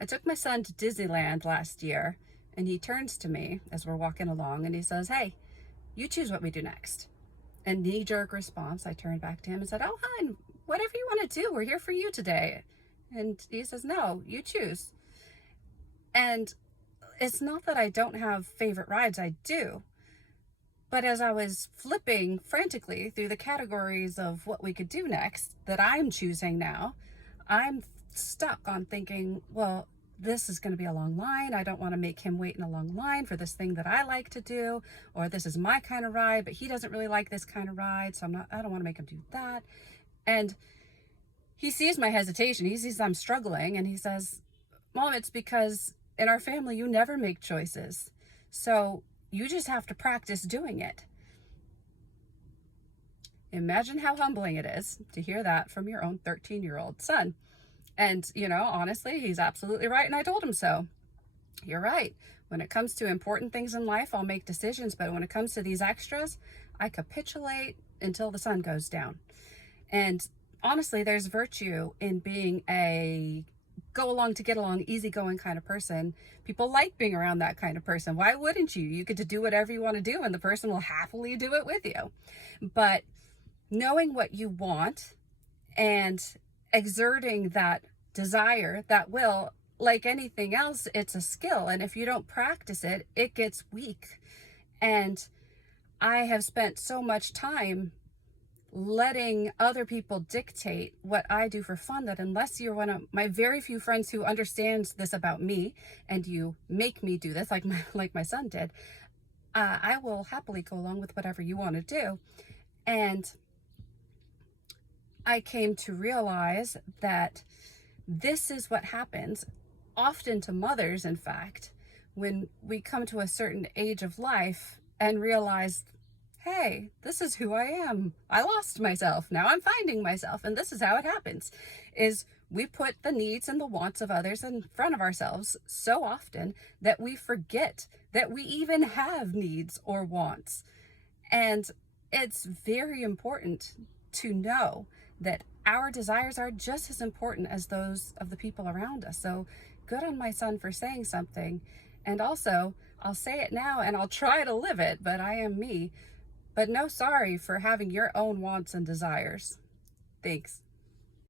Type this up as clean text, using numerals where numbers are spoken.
I took my son to Disneyland last year, and he turns to me as we're walking along and he says, "Hey, you choose what we do next." And knee-jerk response, I turned back to him and said, "Oh, hon, whatever you want to do, we're here for you today." And he says, "No, you choose." And it's not that I don't have favorite rides, I do. But as I was flipping frantically through the categories of what we could do next that I'm choosing now, I'm stuck on thinking, well, this is going to be a long line. I don't want to make him wait in a long line for this thing that I like to do, or this is my kind of ride, but he doesn't really like this kind of ride, so I don't want to make him do that. And he sees my hesitation. He sees I'm struggling, and he says, "Mom, it's because in our family, you never make choices. So you just have to practice doing it." Imagine how humbling it is to hear that from your own 13-year-old son. And, honestly, he's absolutely right. And I told him so. You're right. When it comes to important things in life, I'll make decisions. But when it comes to these extras, I capitulate until the sun goes down. And honestly, there's virtue in being a go along to get along, easygoing kind of person. People like being around that kind of person. Why wouldn't you? You get to do whatever you want to do, and the person will happily do it with you. But knowing what you want and exerting that desire, that will, like anything else, it's a skill. And if you don't practice it, it gets weak. And I have spent so much time letting other people dictate what I do for fun that unless you're one of my very few friends who understands this about me and you make me do this like my son did, I will happily go along with whatever you want to do. And I came to realize that this is what happens often to mothers, in fact, when we come to a certain age of life and realize, hey, this is who I am. I lost myself. Now I'm finding myself. And this is how it happens, is we put the needs and the wants of others in front of ourselves so often that we forget that we even have needs or wants. And it's very important to know that our desires are just as important as those of the people around us. So good on my son for saying something. And also, I'll say it now and I'll try to live it, but I am me. But no sorry for having your own wants and desires. Thanks.